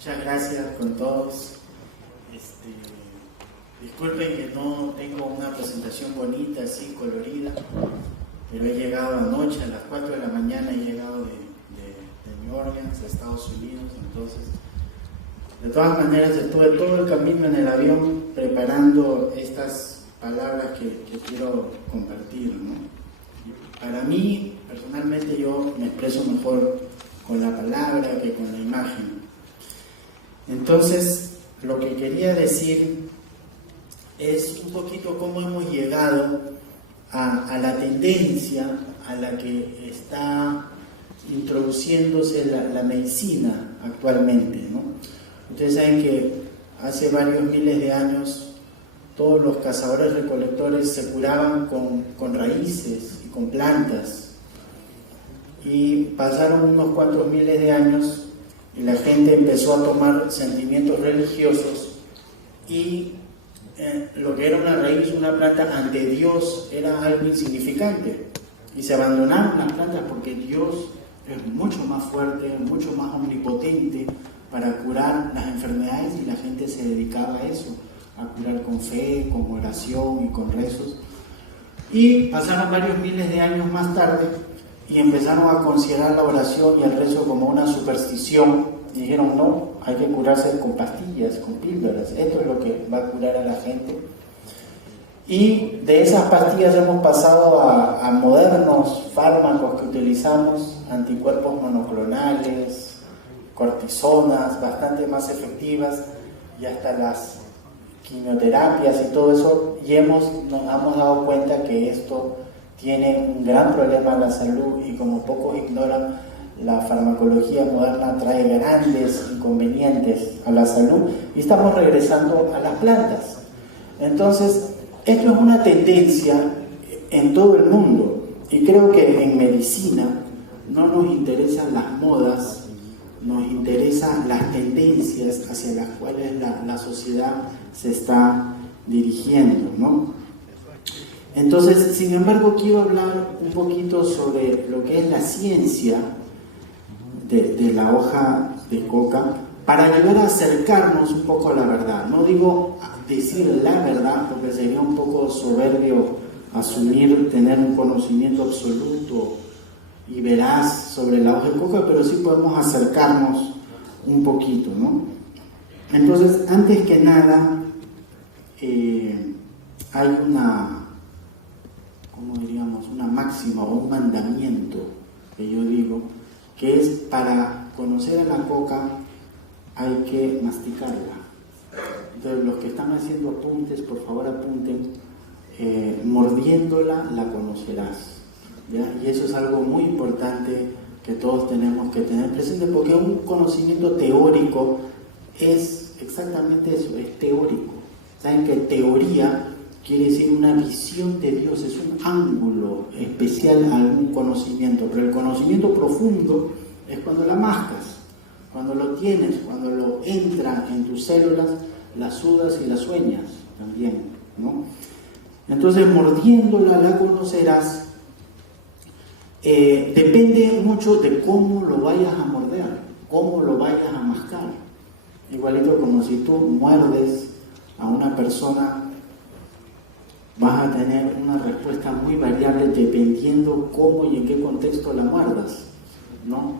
Muchas gracias con todos. Disculpen que no tengo una presentación bonita, así colorida, pero he llegado anoche a las 4 de la mañana, he llegado de New Orleans, a Estados Unidos. Entonces, de todas maneras, estuve todo el camino en el avión preparando estas palabras que quiero compartir, ¿no? Para mí, personalmente, yo me expreso mejor con la palabra que con la imagen. Entonces, lo que quería decir es un poquito cómo hemos llegado a la tendencia a la que está introduciéndose la medicina actualmente, ¿no? Ustedes saben que hace varios miles de años todos los cazadores recolectores se curaban con raíces y con plantas, y pasaron unos cuantos miles de años y la gente empezó a tomar sentimientos religiosos y lo que era una raíz, una planta, ante Dios era algo insignificante, y se abandonaron las plantas porque Dios es mucho más fuerte, mucho más omnipotente para curar las enfermedades, y la gente se dedicaba a eso, a curar con fe, con oración y con rezos. Y pasaron varios miles de años más tarde y empezaron a considerar la oración y el rezo como una superstición. Y dijeron, no, hay que curarse con pastillas, con píldoras, esto es lo que va a curar a la gente. Y de esas pastillas hemos pasado a modernos fármacos que utilizamos, anticuerpos monoclonales, cortisonas bastante más efectivas, y hasta las quimioterapias y todo eso, y nos hemos dado cuenta que esto tiene un gran problema en la salud, y como pocos ignoran, la farmacología moderna trae grandes inconvenientes a la salud, y estamos regresando a las plantas. Entonces, esto es una tendencia en todo el mundo, y creo que en medicina no nos interesan las modas, nos interesan las tendencias hacia las cuales la sociedad se está dirigiendo, ¿no? Entonces, sin embargo, quiero hablar un poquito sobre lo que es la ciencia de la hoja de coca, para llegar a acercarnos un poco a la verdad. No digo decir la verdad, porque sería un poco soberbio asumir tener un conocimiento absoluto y veraz sobre la hoja de coca, pero sí podemos acercarnos un poquito, ¿no? Entonces, antes que nada, hay una, ¿cómo diríamos?, una máxima o un mandamiento que yo digo, que es: para conocer a la coca hay que masticarla. Entonces, los que están haciendo apuntes, por favor apunten: mordiéndola la conocerás, ¿ya? Y eso es algo muy importante que todos tenemos que tener presente, porque un conocimiento teórico es exactamente eso, es teórico. Saben que teoría quiere decir una visión de Dios, es un ángulo especial a algún conocimiento, pero el conocimiento profundo es cuando la mascas, cuando lo tienes, cuando lo entra en tus células, las sudas y las sueñas también, ¿no? Entonces, mordiéndola la conocerás. Depende mucho de cómo lo vayas a morder, cómo lo vayas a mascar. Igualito como si tú muerdes a una persona, vas a tener una respuesta muy variable dependiendo cómo y en qué contexto la muerdas, ¿no?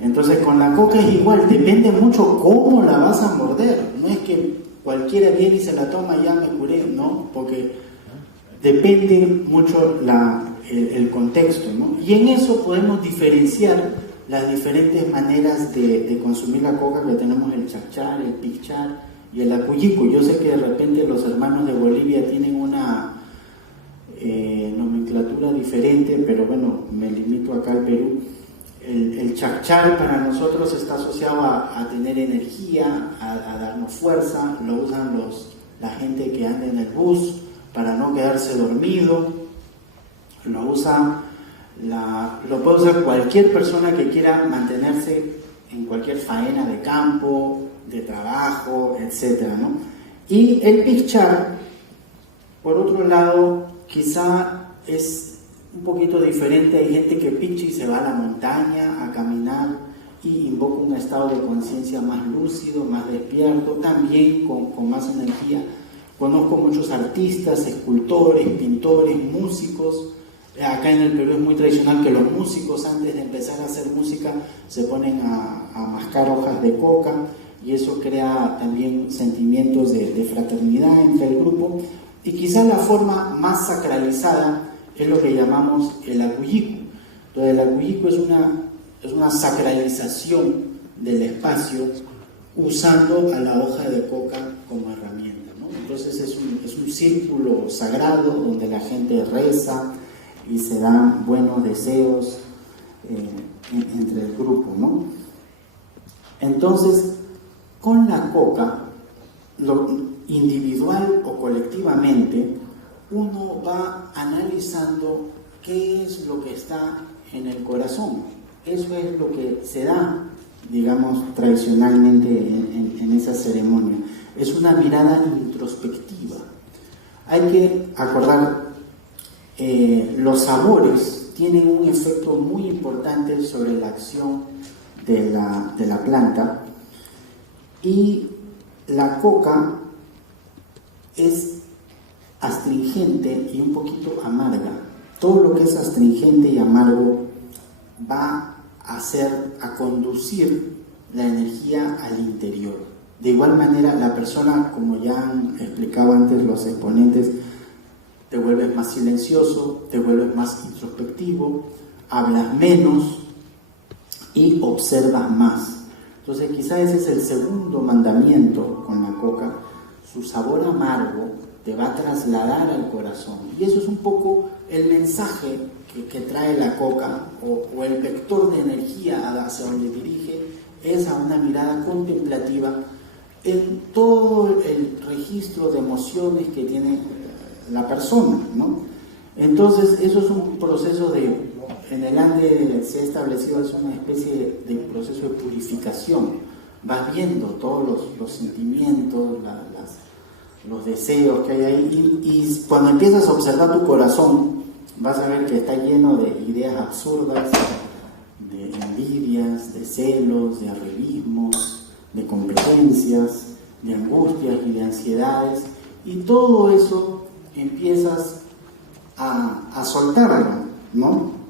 Entonces, con la coca es igual, depende mucho cómo la vas a morder. No es que cualquiera viene y se la toma y ya me curé, ¿no? Porque depende mucho el contexto, ¿no? Y en eso podemos diferenciar las diferentes maneras de consumir la coca, que tenemos el chachar, el pichar y el acuyico. Yo sé que de repente los hermanos de Bolivia tienen una nomenclatura diferente, pero bueno, me limito acá al Perú. El chachar para nosotros está asociado a tener energía, a darnos fuerza. Lo usan la gente que anda en el bus para no quedarse dormido. Lo puede usar cualquier persona que quiera mantenerse en cualquier faena de campo, de trabajo, etcétera, ¿no? Y el pichar, por otro lado, quizá es un poquito diferente. Hay gente que picha y se va a la montaña a caminar y invoca un estado de conciencia más lúcido, más despierto, también con más energía. Conozco muchos artistas, escultores, pintores, músicos. Acá en el Perú es muy tradicional que los músicos, antes de empezar a hacer música, se ponen a mascar hojas de coca, y eso crea también sentimientos de fraternidad entre el grupo. Y quizás la forma más sacralizada es lo que llamamos el acuyico. Entonces el acuyico es una sacralización del espacio usando a la hoja de coca como herramienta, ¿no? Entonces es un círculo sagrado donde la gente reza y se dan buenos deseos entre el grupo, ¿no? Entonces, con la coca, individual o colectivamente, uno va analizando qué es lo que está en el corazón. Eso es lo que se da, digamos, tradicionalmente en esa ceremonia. Es una mirada introspectiva. Hay que acordar, los sabores tienen un efecto muy importante sobre la acción de la planta, y la coca es astringente y un poquito amarga. Todo lo que es astringente y amargo va a conducir la energía al interior. De igual manera, la persona, como ya han explicado antes los exponentes, te vuelves más silencioso, te vuelves más introspectivo, hablas menos y observas más. Entonces quizás ese es el segundo mandamiento con la coca. Su sabor amargo te va a trasladar al corazón, y eso es un poco el mensaje que trae la coca, o el vector de energía hacia donde dirige, es a una mirada contemplativa en todo el registro de emociones que tiene la persona, ¿no? Entonces eso es un proceso en el Ande se ha establecido, es una especie de proceso de purificación. Vas viendo todos los sentimientos, los deseos que hay ahí, y cuando empiezas a observar tu corazón, vas a ver que está lleno de ideas absurdas, de envidias, de celos, de arribismos, de competencias, de angustias y de ansiedades, y todo eso empiezas a soltarlo, ¿no?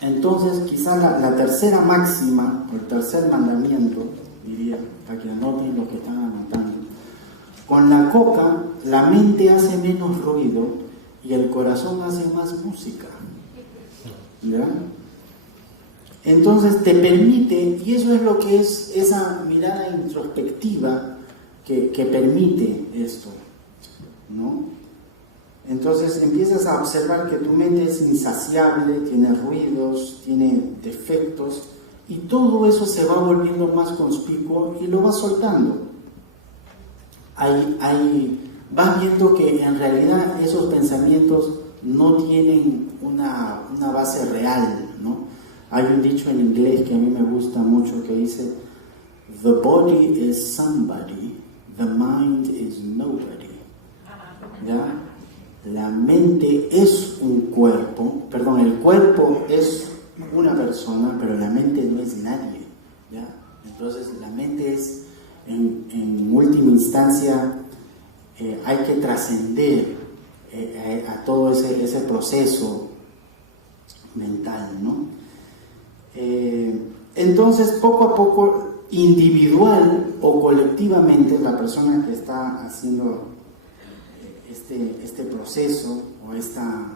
Entonces quizás la tercera máxima, o el tercer mandamiento, diría, para que anoten los que están anotando: con la coca la mente hace menos ruido y el corazón hace más música, ¿ya? Entonces te permite, y eso es lo que es esa mirada introspectiva que permite esto, ¿no? Entonces empiezas a observar que tu mente es insaciable, tiene ruidos, tiene defectos, y todo eso se va volviendo más conspicuo y lo vas soltando. Vas viendo que en realidad esos pensamientos no tienen una base real, ¿no? Hay un dicho en inglés que a mí me gusta mucho que dice: "The body is somebody, the mind is nobody". ¿Ya? La mente es un cuerpo, perdón, el cuerpo es una persona, pero la mente no es nadie, ¿ya? Entonces la mente es, en última instancia, hay que trascender a todo ese proceso mental, ¿no? Entonces, poco a poco, individual o colectivamente, la persona que está haciendo este proceso o esta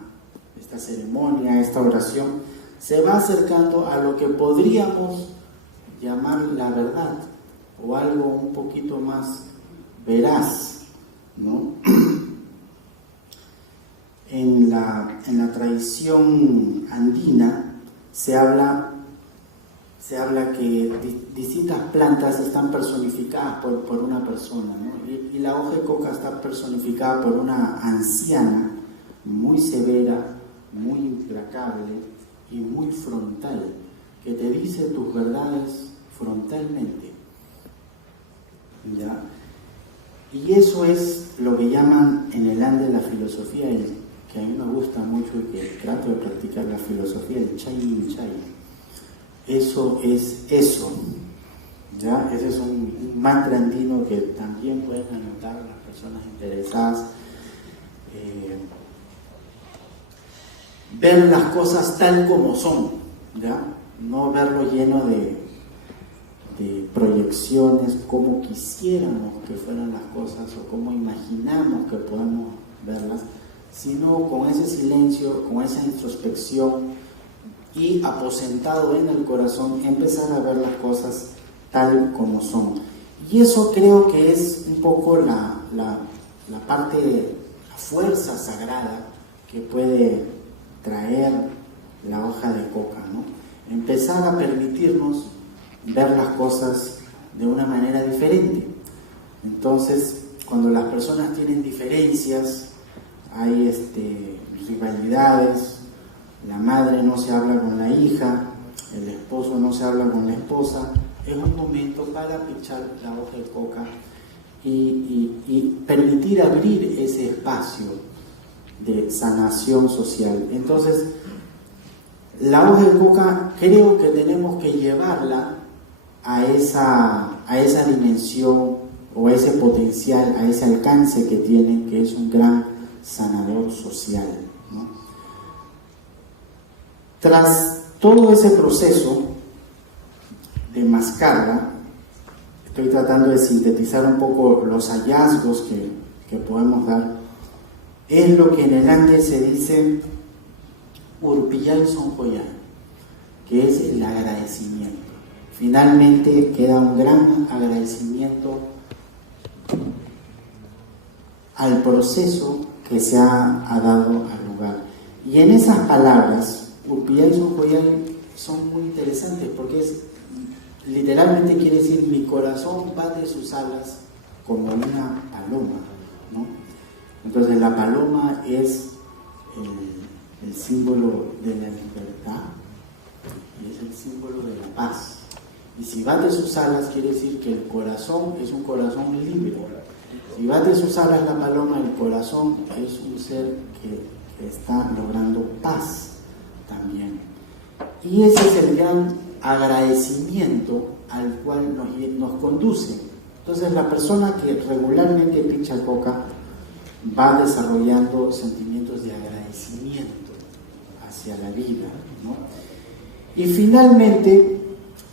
ceremonia, esta oración, se va acercando a lo que podríamos llamar la verdad, o algo un poquito más veraz, ¿no? En la tradición andina se habla que distintas plantas están personificadas por una persona, ¿no? Y la hoja de coca está personificada por una anciana muy severa, muy implacable y muy frontal, que te dice tus verdades frontalmente, ¿ya? Y eso es lo que llaman en el Ande la filosofía, que a mí me gusta mucho y que trato de practicar, la filosofía del Chai Yin Chai. eso es eso. ¿Ya? Ese es un mantra andino que también pueden anotar las personas interesadas. Ver las cosas tal como son, ¿ya? No verlo lleno de proyecciones, como quisiéramos que fueran las cosas o como imaginamos que podamos verlas, sino con ese silencio, con esa introspección y aposentado en el corazón, empezar a ver las cosas tal como son. Y eso creo que es un poco la parte, la fuerza sagrada que puede traer la hoja de coca, ¿no? Empezar a permitirnos ver las cosas de una manera diferente. Entonces, cuando las personas tienen diferencias, hay rivalidades, la madre no se habla con la hija, el esposo no se habla con la esposa, es un momento para pichar la hoja de coca y permitir abrir ese espacio de sanación social. Entonces, la hoja de coca creo que tenemos que llevarla a esa dimensión o a ese potencial, a ese alcance que tiene, que es un gran sanador social, ¿no? Tras todo ese proceso de mascarla, estoy tratando de sintetizar un poco los hallazgos que podemos dar. Es lo que en el Ande se dice Urpillay Sonjoyay, que es el agradecimiento. Finalmente queda un gran agradecimiento al proceso que se ha dado al lugar. Y en esas palabras, Urpillay Sonjoyay, son muy interesantes porque literalmente quiere decir: mi corazón bate sus alas como una paloma, ¿no? Entonces la paloma es el símbolo de la libertad y es el símbolo de la paz. Y si bate sus alas, quiere decir que el corazón es un corazón libre. Si bate sus alas la paloma, el corazón es un ser que está logrando paz también. Y ese es el gran agradecimiento al cual nos conduce. Entonces la persona que regularmente picha coca va desarrollando sentimientos de agradecimiento hacia la vida, ¿no? Y finalmente,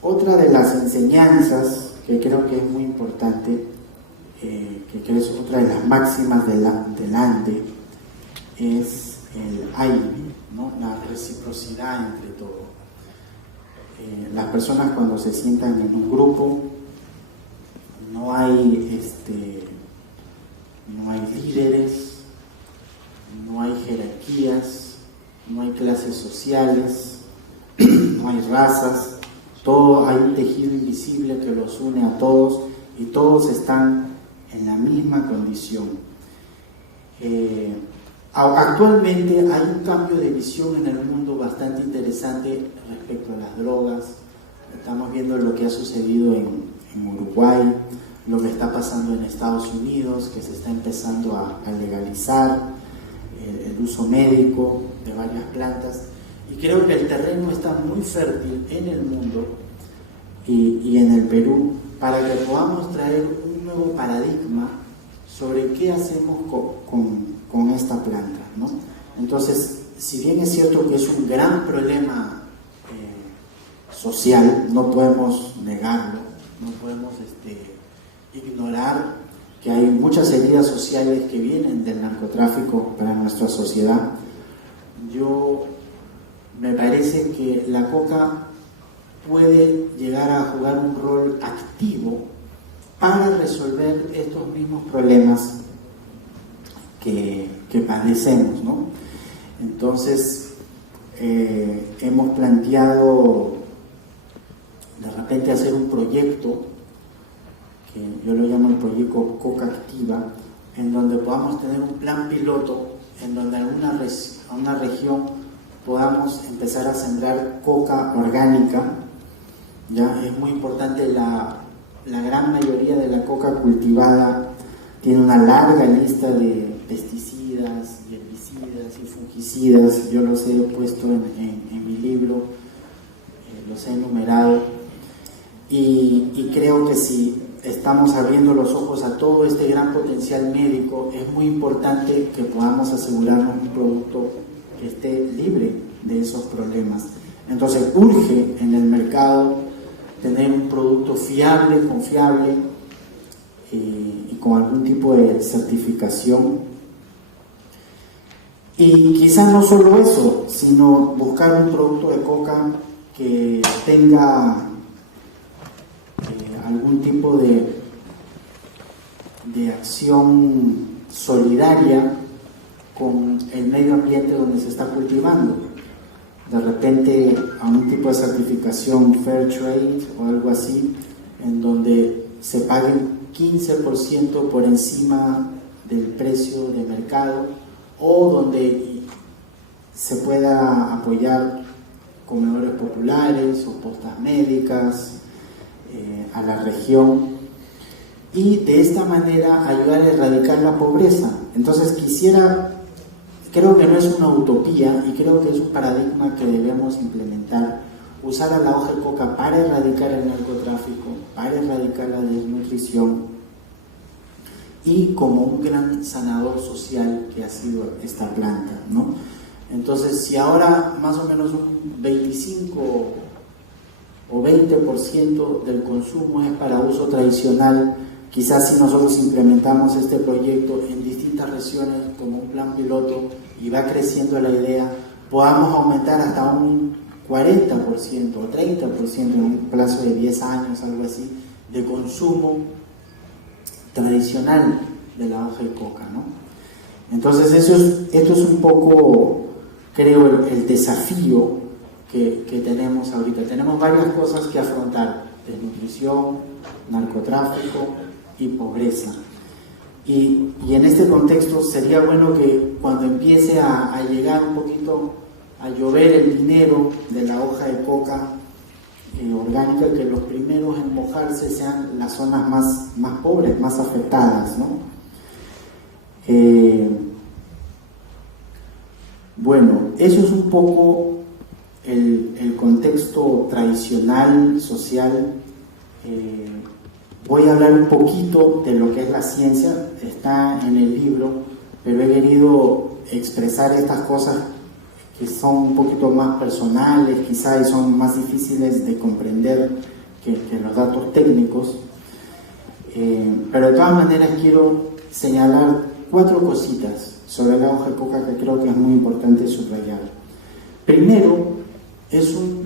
otra de las enseñanzas que creo que es muy importante, que creo es otra de las máximas del Ande, es el aire, ¿no? La reciprocidad entre todos. Las personas cuando se sientan en un grupo, no hay líderes, no hay jerarquías, no hay clases sociales, no hay razas, todo, hay un tejido invisible que los une a todos y todos están en la misma condición. Actualmente hay un cambio de visión en el mundo bastante interesante respecto a las drogas. Estamos viendo lo que ha sucedido en Uruguay, lo que está pasando en Estados Unidos, que se está empezando a legalizar el uso médico de varias plantas. Y creo que el terreno está muy fértil en el mundo y en el Perú para que podamos traer un nuevo paradigma sobre qué hacemos con esta planta, ¿no? Entonces, si bien es cierto que es un gran problema social, no podemos negarlo, no podemos ignorar que hay muchas heridas sociales que vienen del narcotráfico para nuestra sociedad. Me parece que la coca puede llegar a jugar un rol activo para resolver estos mismos problemas que padecemos, ¿no? Entonces, hemos planteado de repente hacer un proyecto que yo lo llamo el proyecto Coca Activa, en donde podamos tener un plan piloto en donde en una región podamos empezar a sembrar coca orgánica. Ya es muy importante, la gran mayoría de la coca cultivada tiene una larga lista de pesticidas, herbicidas y fungicidas. Yo los he puesto en mi libro, los los he enumerado, y creo que si estamos abriendo los ojos a todo este gran potencial médico, es muy importante que podamos asegurarnos un producto que esté libre de esos problemas. Entonces urge en el mercado tener un producto fiable, confiable, y con algún tipo de certificación. Y quizás no solo eso, sino buscar un producto de coca que tenga algún tipo de acción solidaria con el medio ambiente donde se está cultivando. De repente a un tipo de certificación Fair Trade o algo así, en donde se pague 15% por encima del precio de mercado, o donde se pueda apoyar comedores populares o postas médicas a la región, y de esta manera ayudar a erradicar la pobreza. Entonces creo que no es una utopía, y creo que es un paradigma que debemos implementar: usar a la hoja de coca para erradicar el narcotráfico, para erradicar la desnutrición, y como un gran sanador social que ha sido esta planta, ¿no? Entonces, si ahora más o menos un 25 o 20% del consumo es para uso tradicional, quizás si nosotros implementamos este proyecto en distintas regiones como un plan piloto y va creciendo la idea, podamos aumentar hasta un 40% o 30% en un plazo de 10 años, algo así, de consumo tradicional de la hoja de coca, ¿no? Entonces esto es un poco, creo, el desafío que tenemos ahorita. Tenemos varias cosas que afrontar: desnutrición, narcotráfico y pobreza. Y en este contexto sería bueno que cuando empiece a llegar un poquito, a llover el dinero de la hoja de coca orgánica, que los primeros en mojarse sean las zonas más pobres, más afectadas, ¿no? Bueno, eso es un poco el contexto tradicional, social. Voy a hablar un poquito de lo que es la ciencia, está en el libro, pero he querido expresar estas cosas que son un poquito más personales, quizás, y son más difíciles de comprender que los datos técnicos. Pero de todas maneras quiero señalar 4 cositas sobre la hoja de coca que creo que es muy importante subrayar. Primero, es un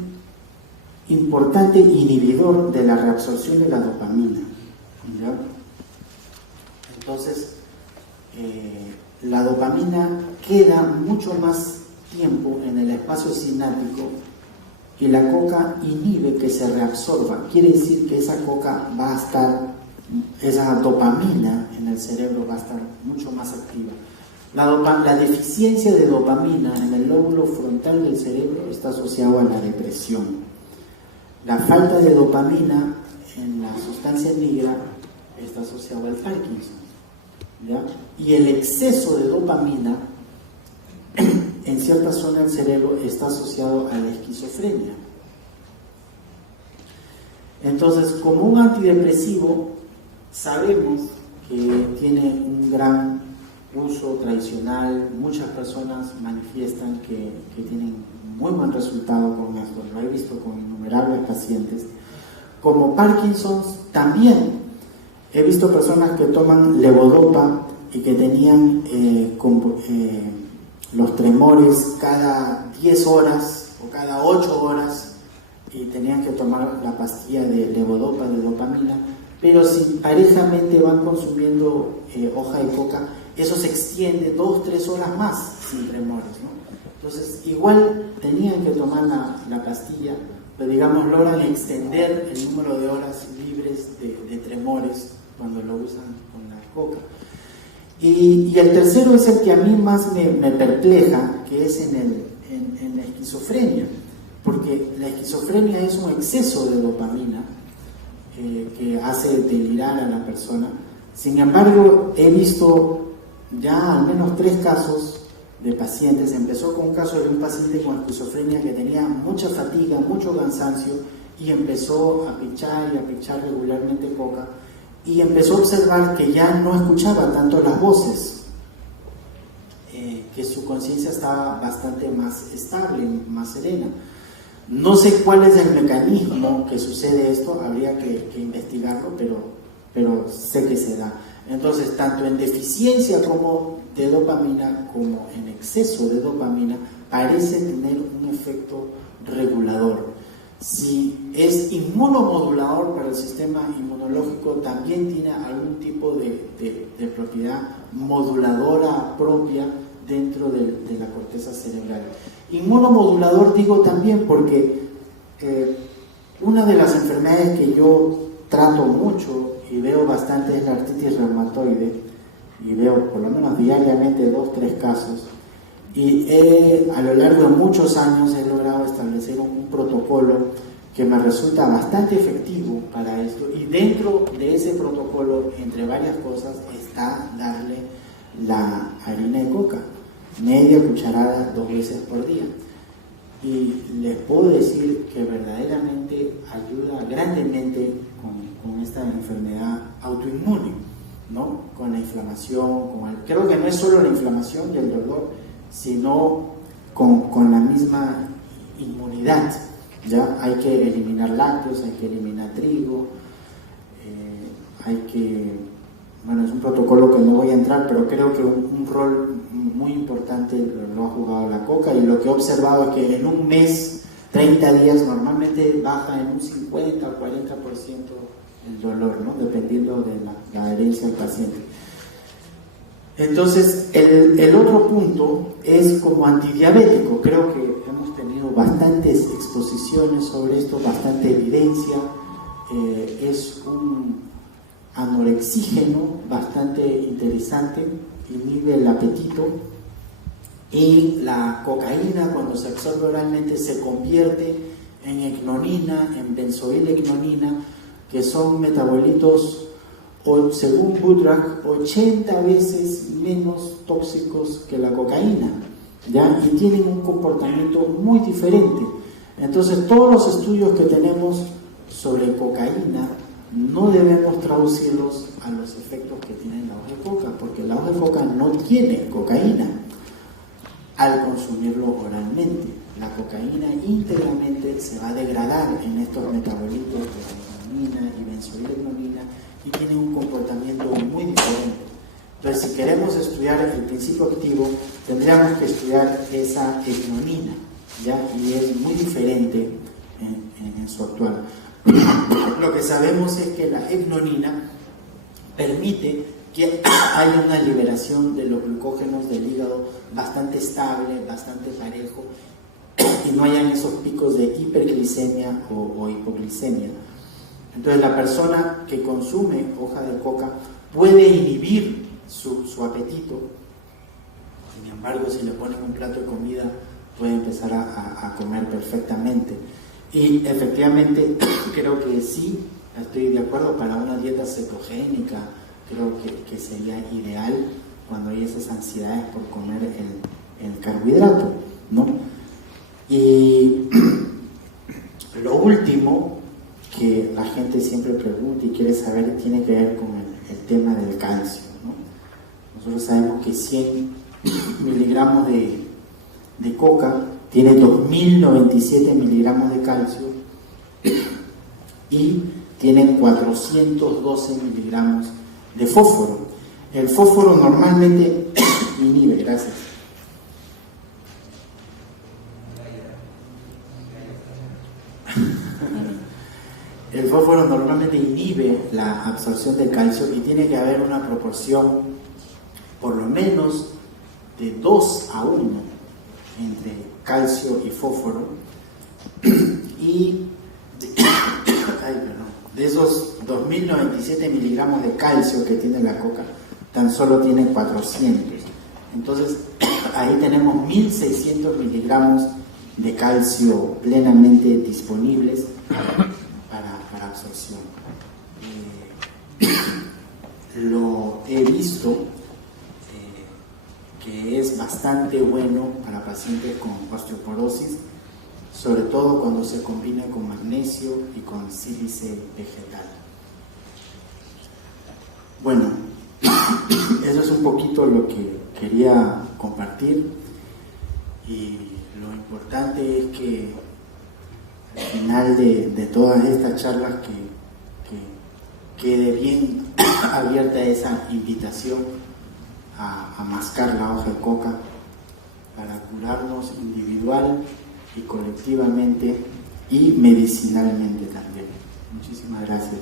importante inhibidor de la reabsorción de la dopamina, ¿ya? Entonces, la dopamina queda mucho más tiempo en el espacio sináptico, y la coca inhibe que se reabsorba. Quiere decir que esa coca va a estar, esa dopamina en el cerebro va a estar mucho más activa. La deficiencia de dopamina en el lóbulo frontal del cerebro está asociado a la depresión. La falta de dopamina en la sustancia negra está asociado al Parkinson, ¿ya? Y el exceso de dopamina en cierta zona del cerebro está asociado a la esquizofrenia. Entonces, como un antidepresivo, sabemos que tiene un gran uso tradicional. Muchas personas manifiestan que tienen muy buen resultado con esto. Lo he visto con innumerables pacientes. Como Parkinson, también he visto personas que toman levodopa y que tenían los tremores cada 10 horas o cada 8 horas, y tenían que tomar la pastilla de levodopa, de dopamina, pero si parejamente van consumiendo hoja de coca, eso se extiende 2-3 horas más sin tremores, ¿no? Entonces igual tenían que tomar la pastilla, pero digamos logran extender el número de horas libres de tremores cuando lo usan con la coca. Y el tercero es el que a mí más me perpleja, que es en la esquizofrenia, porque la esquizofrenia es un exceso de dopamina que hace delirar a la persona. Sin embargo, he visto ya al menos 3 casos de pacientes. Empezó con un caso de un paciente con esquizofrenia que tenía mucha fatiga, mucho cansancio, y empezó a pichar regularmente coca, y empezó a observar que ya no escuchaba tanto las voces, que su conciencia estaba bastante más estable, más serena. No sé cuál es el mecanismo que sucede esto, habría que investigarlo, pero sé que se da. Entonces, tanto en deficiencia como de dopamina como en exceso de dopamina parece tener un efecto regulador. Si es inmunomodulador para el sistema inmunológico, también tiene algún tipo de propiedad moduladora propia dentro de la corteza cerebral. Inmunomodulador digo también porque una de las enfermedades que yo trato mucho y veo bastante es la artritis reumatoide, y veo por lo menos diariamente 2-3 casos, y a lo largo de muchos años he logrado establecer un protocolo que me resulta bastante efectivo para esto, y dentro de ese protocolo, entre varias cosas, está darle la harina de coca, media cucharada 2 veces por día, y les puedo decir que verdaderamente ayuda grandemente con esta enfermedad autoinmune, ¿no? Con la inflamación, creo que no es solo la inflamación y el dolor, sino con la misma inmunidad. Ya hay que eliminar lácteos, hay que eliminar trigo, bueno, es un protocolo que no voy a entrar, pero creo que un rol muy importante lo ha jugado la coca, y lo que he observado es que en un mes, 30 días, normalmente baja en un 50 o 40% el dolor, ¿no? Dependiendo de la adherencia al paciente. Entonces, el otro punto es como antidiabético. Creo que hemos tenido bastantes exposiciones sobre esto, bastante evidencia. Es un anorexígeno bastante interesante, inhibe el apetito, y la cocaína, cuando se absorbe oralmente, se convierte en ecnonina, en benzoilecnonina, que son metabolitos, según Budrack, 80 veces menos tóxicos que la cocaína, ¿ya? Y tienen un comportamiento muy diferente. Entonces, todos los estudios que tenemos sobre cocaína no debemos traducirlos a los efectos que tiene la hoja de coca, porque la hoja de coca no tiene cocaína al consumirlo oralmente. La cocaína íntegramente se va a degradar en estos metabolitos de ecnonina y benzoilecnonina, y tienen un comportamiento muy diferente. Entonces, si queremos estudiar el principio activo, tendríamos que estudiar esa ecnonina, ¿ya? Y es muy diferente en su actual. Lo que sabemos es que la ecnonina permite que haya una liberación de los glucógenos del hígado bastante estable, bastante parejo, y no hayan esos picos de hiperglicemia o hipoglicemia. Entonces, la persona que consume hoja de coca puede inhibir su apetito. Sin embargo, si le ponen un plato de comida, puede empezar a comer perfectamente. Y efectivamente, creo que sí, estoy de acuerdo, para una dieta cetogénica, creo que sería ideal cuando hay esas ansiedades por comer el carbohidrato, ¿no? Y lo último que la gente siempre pregunta y quiere saber tiene que ver con el tema del calcio, ¿no? Nosotros sabemos que 100 miligramos de coca tiene 2097 miligramos de calcio y tiene 412 miligramos de fósforo. El fósforo normalmente inhibe, gracias. El fósforo normalmente inhibe la absorción del calcio, y tiene que haber una proporción por lo menos de 2:1 entre calcio y fósforo, y de esos 2097 miligramos de calcio que tiene la coca, tan solo tiene 400. Entonces, ahí tenemos 1600 miligramos de calcio plenamente disponibles para absorción. Lo he visto que es bastante bueno para pacientes con osteoporosis, sobre todo cuando se combina con magnesio y con sílice vegetal. Bueno, eso es un poquito lo que quería compartir, y lo importante es que al final de todas estas charlas que quede bien abierta esa invitación a mascar la hoja de coca para curarnos individual y colectivamente y medicinalmente también. Muchísimas gracias.